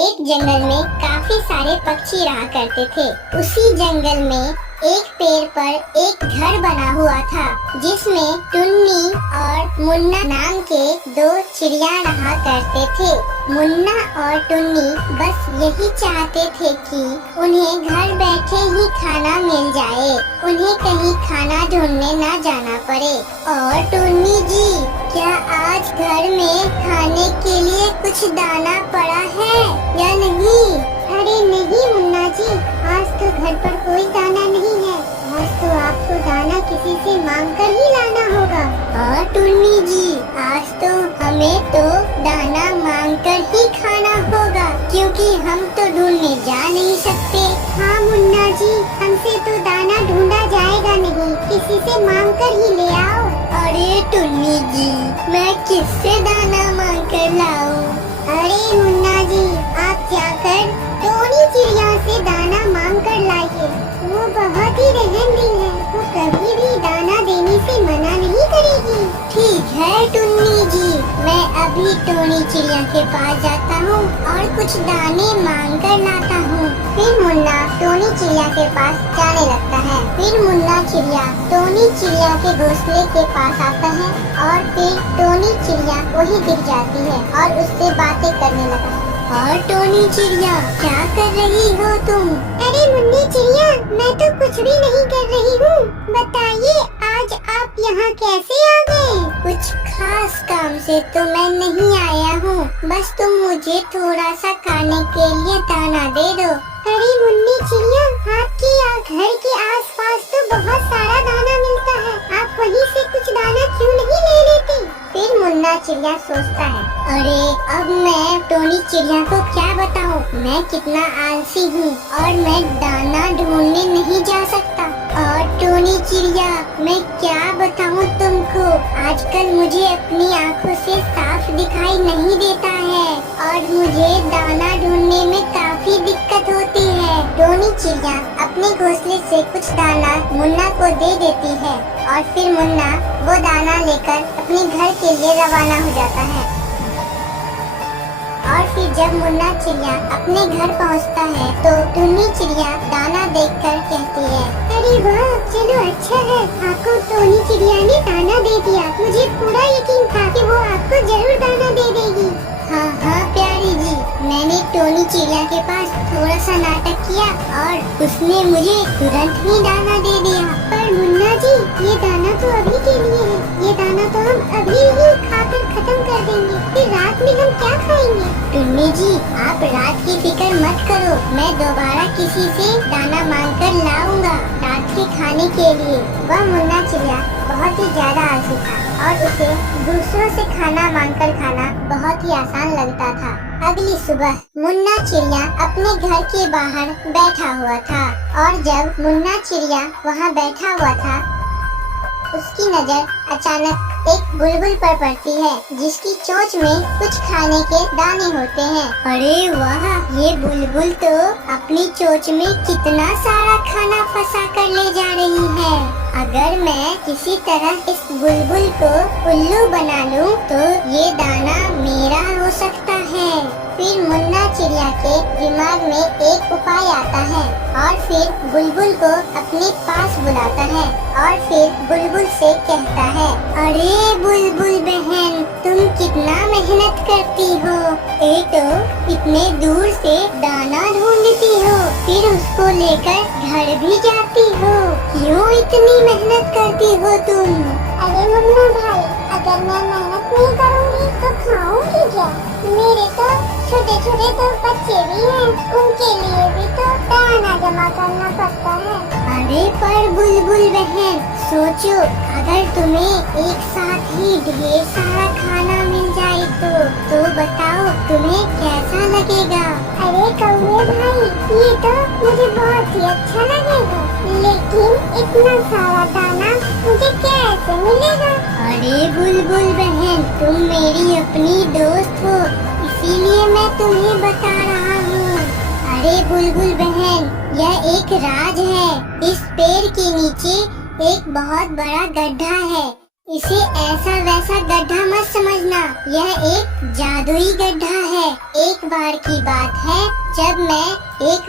एक जंगल में काफी सारे पक्षी रहा करते थे। उसी जंगल में एक पेड़ पर एक घर बना हुआ था, जिसमें टुन्नी और मुन्ना नाम के दो चिड़िया रहा करते थे। मुन्ना और टुन्नी बस यही चाहते थे कि उन्हें घर बैठे ही खाना मिल जाए, उन्हें कहीं खाना ढूंढने ना जाना पड़े। और टुन्नी जी, क्या आज घर में खाने के लिए कुछ दाना पड़ा है या नहीं? अरे नहीं मुन्ना जी, आज तो घर पर कोई दाना नहीं है। आज तो आपको दाना किसी से मांग कर ही लाना होगा। और टुन्नी जी, आज तो हमें तो दाना मांग कर ही खाना होगा, क्योंकि हम तो ढूंढने जा नहीं सकते। हाँ मुन्ना जी, हमसे तो दाना ढूंढा जाएगा नहीं, किसी से मांग कर ही ले आओ। अरे टुन्नी जी, मैं किससे दाना मांग कर लाऊं? अरे मुन्ना जी, आप जाकर टोनी चिड़िया से दाना मांग कर लाइए। वो बहुत ही रहमदिल है, वो कभी भी दाना देने से मना नहीं करेगी। ठीक है टुन्नी जी, मैं अभी टोनी चिड़िया के पास जाता हूँ और कुछ दाने मांग कर लाता हूँ। फिर मुन्ना टोनी चिड़िया के पास जाने लगता है। फिर मुन्ना चिड़िया टोनी चिड़िया के घोंसले के पास आता है और फिर टोनी चिड़िया वही गिर जाती है और उससे बातें करने लगा है। और टोनी चिड़िया, क्या कर रही हो तुम? अरे मुन्नी चिड़िया, मैं तो कुछ भी नहीं कर रही हूँ। बताइए, आज आप यहाँ कैसे आ गए? कुछ खास काम से तो मैं नहीं आया हूँ, बस तुम मुझे थोड़ा सा खाने के लिए दाना दे दो। अरे मुन्नी चिड़िया, आपके घर के आसपास तो बहुत सारा दाना मिलता है, आप वहीं से कुछ दाना क्यों नहीं ले लेते? फिर मुन्ना चिड़िया सोचता है, अरे अब मैं टोनी चिड़िया को क्या बताऊं, मैं कितना आलसी हूँ और मैं दाना ढूंढने नहीं जा सकता। और टोनी चिड़िया, मैं क्या बताऊं तुमको, आजकल मुझे अपनी आँखों से साफ दिखाई नहीं देता है और मुझे दाना ढूंढने में काफी दिक्कत होती है। टोनी चिड़िया अपने घोंसले से कुछ दाना मुन्ना को दे देती है और फिर मुन्ना वो दाना लेकर अपने घर के लिए रवाना हो जाता है। और फिर जब मुन्ना चिड़िया अपने घर पहुंचता है तो टुन्नी चिड़िया दाना देखकर कहती है, अरे वाह, चलो अच्छा है, आपको टोनी चिड़िया ने दाना दे दिया। मुझे पूरा यकीन था कि वो आपको जरूर दाना दे देगी। हाँ हाँ प्यारी जी, मैंने टोनी चिड़िया के पास थोड़ा सा नाटक किया और उसने मुझे तुरंत ही दाना दे दिया। पर मुन्ना जी, ये दाना तो अभी के लिए है, ये दाना तो हम अभी ही खाकर खत्म कर देंगे, फिर रात में हम क्या खाएंगे? टुन्नी जी, आप रात की फिक्र मत करो, मैं दोबारा किसी से दाना मांग कर लाऊंगा रात के खाने के लिए। वह मुन्ना चिड़िया बहुत ही ज्यादा आलसी था और उसे दूसरों से खाना मांगकर खाना बहुत ही आसान लगता था। अगली सुबह मुन्ना चिड़िया अपने घर के बाहर बैठा हुआ था और जब मुन्ना चिड़िया वहाँ बैठा हुआ था, उसकी नजर अचानक एक बुलबुल पर पड़ती है, जिसकी चोंच में कुछ खाने के दाने होते हैं। अरे वाह, ये बुलबुल तो अपनी चोंच में कितना सारा खाना फंसा कर ले जा रही है। अगर मैं किसी तरह इस बुलबुल को उल्लू बना लूं, तो ये दाना मेरा हो सकता है। फिर मुन्ना चिड़िया के दिमाग में एक उपाय आता है और फिर बुलबुल को अपने पास बुलाता है और फिर बुलबुल से कहता है, अरे बुलबुल बहन, तुम कितना मेहनत करती हो, एक तो इतने दूर से दाना ढूंढती हो, फिर उसको लेकर घर भी जाती हो, क्यों इतनी मेहनत करती हो तुम? अरे मुन्ना भाई, अगर मैं मेहनत नहीं करूँगी तो खाऊंगी क्या? मेरे तो छोटे छोटे तो बच्चे भी हैं, उनके लिए भी तो दाना जमा करना पड़ता है। अरे पर बुलबुल बहन, सोचो, अगर तुम्हें एक साथ ही ढेर सारा खाना मिल जाए तो बताओ तुम्हें कैसा लगेगा? अरे कौवे भाई, ये तो मुझे बहुत ही अच्छा लगेगा, लेकिन इतना सारा दाना मुझे कैसे मिलेगा? अरे बुलबुल बहन, तुम मेरी अपनी दोस्त हो, इसीलिए मैं तुम्हें बता रहा हूँ। अरे बुलबुल बहन, यह एक राज है। इस पेड़ के नीचे एक बहुत बड़ा गड्ढा है, इसे ऐसा वैसा गड्ढा मत समझना, यह एक जादुई गड्ढा है। एक बार की बात है, जब मैं एक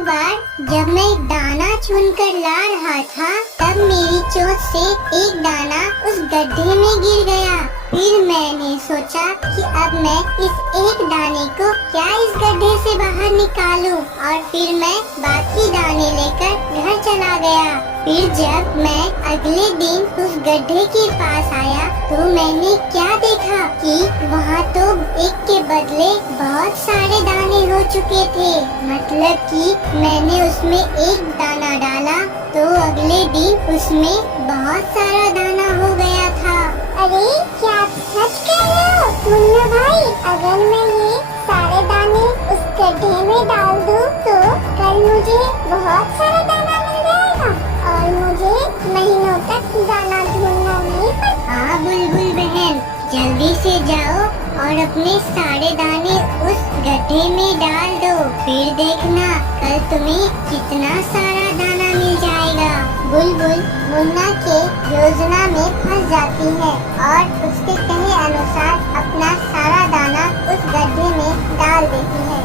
दाना चुनकर ला रहा था, तब मेरी चोट से एक दाना उस गड्ढे में गिर गया। फिर मैंने सोचा कि अब मैं इस एक दाने को क्या इस गड्ढे से बाहर निकालूं, और फिर मैं बाकी दाने लेकर घर चला गया। फिर जब मैं अगले दिन उस गड्ढे के पास आया तो मैंने क्या देखा कि वहाँ तो एक के बदले बहुत सारे दाने हो चुके थे। मतलब कि मैंने उसमें एक दाना डाला तो अगले दिन उसमें बहुत सारा दाना हो गया था। अरे क्या आप सच कह रहे हो मुन्ना भाई? अगर मैं ये सारे दाने उस गड्ढे में डाल दूं तो कल मुझे बहुत सारा दाना मिल जाएगा और मुझे महीनों तक दाना ढूंढना नहीं पड़ेगा। हाँ बुलबुल बहन, जल्दी से जाओ और अपने सारे दाने उस गड्ढे में डाल दो। फिर देखना कल तुम्हें कितना सारा दाना मिल जाएगा। बुलबुल मुन्ना के योजना में फंस जाती है और उसके कहे अनुसार अपना सारा दाना उस गड्ढे में डाल देती है।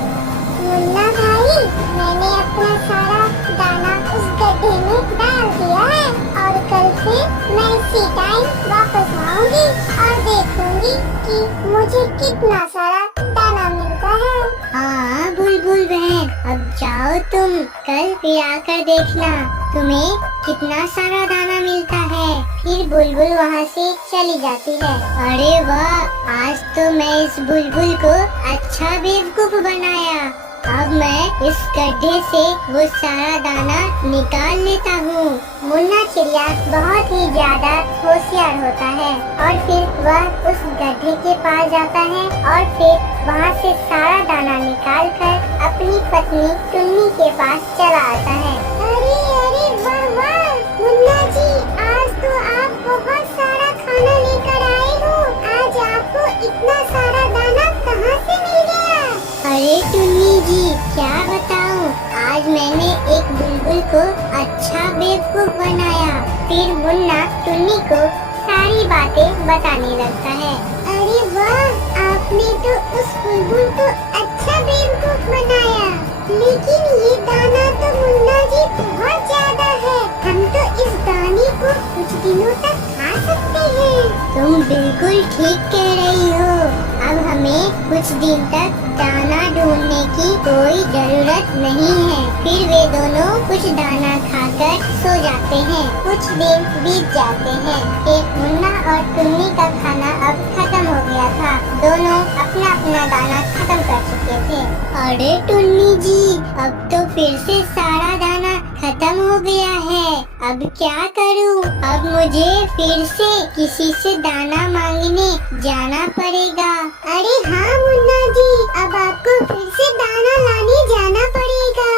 मुन्ना भाई, मैंने अपना सारा दाना उस गड्ढे में डाल दिया है और कल से मैं इसी टाइम वापस आऊंगी और देखूंगी कि मुझे कितना सारा दाना मिलता है। हाँ बुलबुल बहन, अब जाओ तुम, कल फिर आकर देखना तुम्हें कितना सारा दाना मिलता है। फिर बुलबुल वहाँ से चली जाती है। अरे वाह, आज तो मैं इस बुलबुल को अच्छा बेवकूफ बनाया। अब मैं इस गड्ढे से वो सारा दाना निकाल लेता हूँ। मुन्ना चिड़िया बहुत ही ज्यादा होशियार होता है और फिर वह उस गड्ढे के पास जाता है और फिर वहाँ से सारा दाना निकाल कर अपनी पत्नी टुन्नी के पास चला आता है। अरे अरे वाह वाह मुन्ना जी, आज तो आप बहुत सारा खाना लेकर आए हो। आज आपको इतना सारा दाना कहाँ से मिल गया? अरे टुन्नी जी, क्या बताऊं, आज मैंने एक बुलबुल को अच्छा बेवकूफ बनाया। फिर मुन्ना टुन्नी को सारी बातें बताने लगता है। अरे वाह, आपने तो उस बुलबुल को अच्छा बेवकूफ बनाया, लेकिन ये दाना तो मुन्ना जी बहुत ज्यादा है। हम तो इस दाने को कुछ दिनों तक खा सकते हैं। तुम बिल्कुल ठीक कह रही हो। अब हमें कुछ दिन तक दाना ढूंढने की कोई जरूरत नहीं है। फिर वे दोनों कुछ दाना खाकर सो जाते हैं। कुछ दिन बीत जाते हैं। एक मुन्ना और टुन्नी का खाना अब खत्म हो गया था। दोनों अपना अपना दाना खत्म कर चुके थे। अरे टुन्नी जी, अब तो फिर से सारा दाना खत्म हो गया है। अब क्या करूं? अब मुझे फिर से किसी से दाना मांगने जाना पड़ेगा। अरे हाँ मुन्ना जी, अब आपको फिर से दाना लाने जाना पड़ेगा।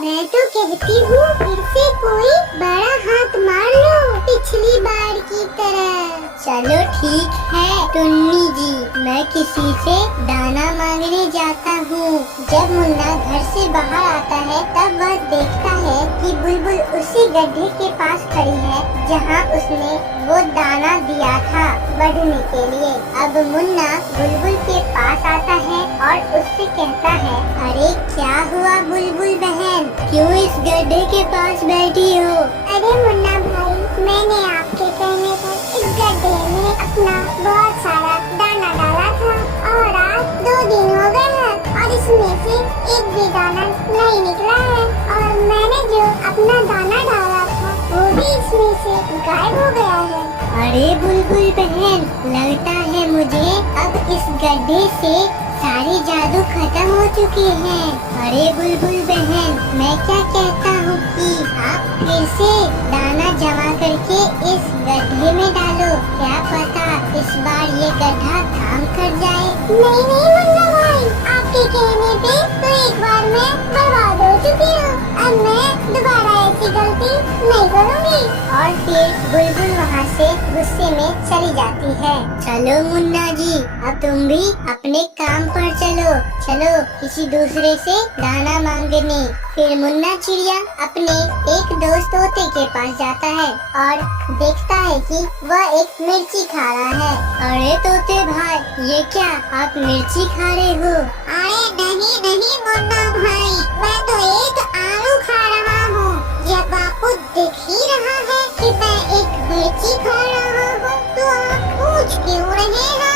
मैं तो कहती हूँ फिर से कोई बड़ा हाथ मार लो पिछली बार की तरह। चलो ठीक है टुन्नी जी, मैं किसी से दाना मांगने जाता हूँ। जब मुन्ना घर से बाहर आता है तब वह देखता है कि बुलबुल उसी गड्ढे के पास खड़ी है जहाँ उसने वो दाना दिया था बढ़ने के लिए। अब मुन्ना बुलबुल के पास आता है और उससे कहता है, अरे क्या हुआ बुलबुल बहन, क्यों इस गड्ढे के पास बैठी हो? अरे मुन्ना भाई, मैंने आपके कहने पर इस गड्ढे में अपना बहुत सारा दाना डाला था और आज 2 दिन हो गए हैं और इसमें से एक भी दाना नहीं निकला है और मैंने जो अपना दाना डाला था वो भी इसमें से गायब हो गया है। अरे बुलबुल बहन, लगता है मुझे अब इस गड्ढे से सारे जादू खत्म हो चुके हैं। अरे बुलबुल बहन, मैं क्या कहता हूँ कि आप फिर से दाना जमा करके इस गड्ढे में डालो। क्या पता इस बार ये गड्ढा काम कर जाए। नहीं नहीं मुन्ना भाई, आपके कहने पे तो एक बार मैं बर्बाद हो चुकी हूँ। अब मैं दोबारा ऐसी गलती नहीं करूँगी। और फिर बुलबुल वहाँ से गुस्से में चली जाती है। चलो मुन्ना जी, अब तुम भी अपने काम पर चलो। चलो किसी दूसरे से दाना मांगने। फिर मुन्ना चिड़िया अपने एक दोस्त तोते के पास जाता है और देखता है कि वह एक मिर्ची खा रहा है। अरे तोते भाई, ये क्या आप मिर्ची खा रहे हो? अरे नहीं नहीं मुन्ना भाई, मैं तो एक आलू खा रहा हूँ। जब आपको दिख ही रहा है कि मैं एक मिर्ची खा रहा हूँ तो आप पूछ क्यों रहे हैं?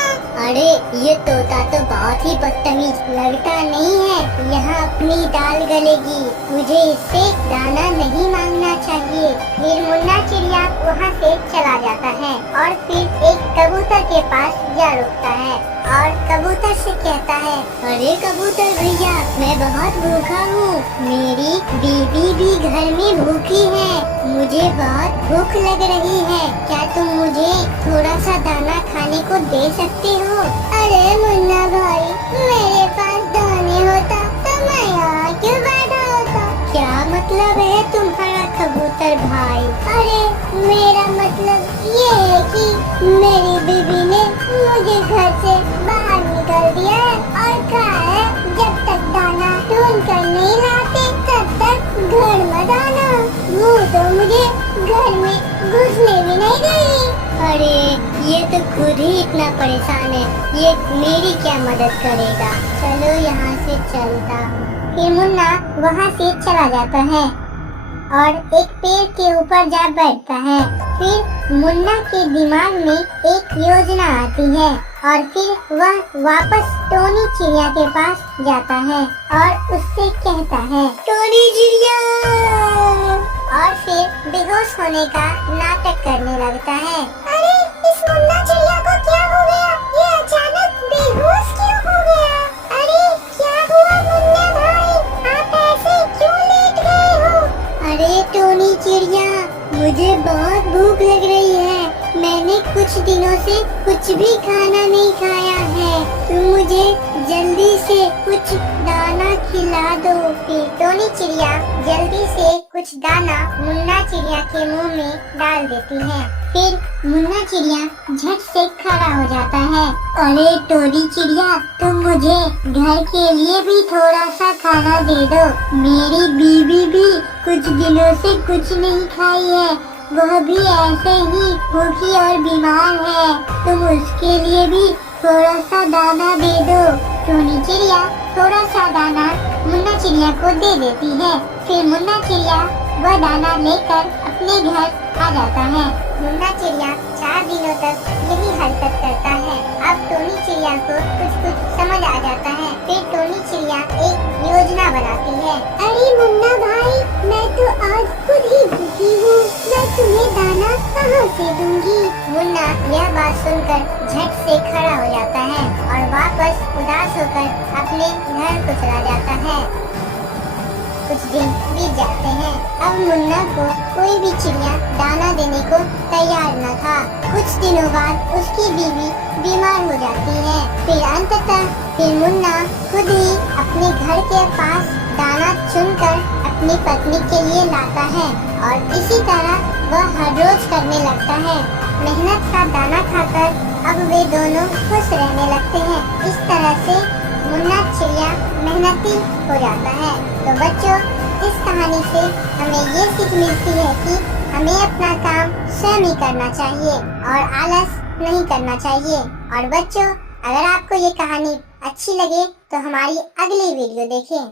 अरे ये तोता तो बहुत ही बदतमीज लगता नहीं है। यहाँ अपनी दाल गलेगी, मुझे इससे दाना नहीं मांगना चाहिए। फिर मुन्ना चिड़िया वहाँ से चला जाता है और फिर एक कबूतर के पास जा रुकता है और कबूतर से कहता है, अरे कबूतर भैया, मैं बहुत भूखा हूँ। मेरी बीवी भी घर में भूखी है, मुझे बहुत भूख लग रही है। क्या तुम मुझे थोड़ा सा दाना खाने को दे सकते हो? अरे मुन्ना भाई, मेरे पास दाने होता तो मैं यहाँ क्यों बैठा होता? क्या मतलब है तुम्हारा कबूतर भाई? अरे मेरा मतलब ये है कि मेरी बीवी ने मुझे घर से बाहर निकल दिया है और कहा है जब तक दाना ढूंढ कर नहीं लाते तब तक घर मत आना। वो तो मुझे घर में घुसने भी नहीं देगी। अरे ये तो खुद ही इतना परेशान है, ये मेरी क्या मदद करेगा? चलो यहाँ से चलता हूँ। फिर मुन्ना वहाँ से चला जाता है और एक पेड़ के ऊपर जा बैठता है। फिर मुन्ना के दिमाग में एक योजना आती है और फिर वह वापस टोनी चिड़िया के पास जाता है और उससे कहता है, टोनी चिड़िया, और फिर बेहोश होने का नाटक करने लगता है। अरे इस मुन्ना चिड़िया को क्या हो गया? ये अचानक बेहोश क्यों हो गया? अरे क्या हुआ मुन्ना भाई, आप ऐसे क्यों लेट गए हो? अरे टोनी चिड़िया, मुझे बहुत भूख लग रही है। मैंने कुछ दिनों से कुछ भी खाना नहीं खाया है। तुम मुझे जल्दी से कुछ दाना खिला दो। फिर टोनी चिड़िया जल्दी से कुछ दाना मुन्ना चिड़िया के मुंह में डाल देती है। फिर मुन्ना चिड़िया झट से खड़ा हो जाता है। अरे टोनी चिड़िया, तुम मुझे घर के लिए भी थोड़ा सा खाना दे दो। मेरी बीवी भी कुछ दिनों से कुछ नहीं खाई है, वह भी ऐसे ही भूखी और बीमार है। तुम उसके लिए भी थोड़ा सा दाना दे दो। टोनी चिड़िया थोड़ा सा दाना मुन्ना चिड़िया को दे देती है। फिर मुन्ना चिड़िया वह दाना लेकर अपने घर आ जाता है। मुन्ना चिड़िया 4 दिनों तक यही हरकत करता है। अब टोनी चिड़िया को कुछ समझ आ जाता है। फिर टोनी चिड़िया एक योजना बनाती है। अरे मुन्ना भाई, मैं तो आज खुद ही भूखी हूँ, मैं तुम्हें दाना कहाँ से दूंगी? मुन्ना यह बात सुनकर झट से खड़ा हो जाता है और वापस उदास होकर अपने घर को चला जाता है। कुछ दिन बीत जाते हैं। अब मुन्ना को कोई भी चिड़िया दाना देने को तैयार न था। कुछ दिनों बाद उसकी बीवी बीमार हो जाती है। फिर अंततः फिर मुन्ना खुद ही अपने घर के पास दाना चुनकर अपनी पत्नी के लिए लाता है और इसी तरह वह हर रोज करने लगता है। मेहनत का दाना खाकर अब वे दोनों खुश रहने लगते हैं। इस तरह से मुन्ना चिड़िया मेहनती हो जाता है। तो बच्चों, इस कहानी से हमें ये सीख मिलती है कि हमें अपना काम स्वयं ही करना चाहिए और आलस नहीं करना चाहिए। और बच्चों, अगर आपको ये कहानी अच्छी लगे तो हमारी अगली वीडियो देखें।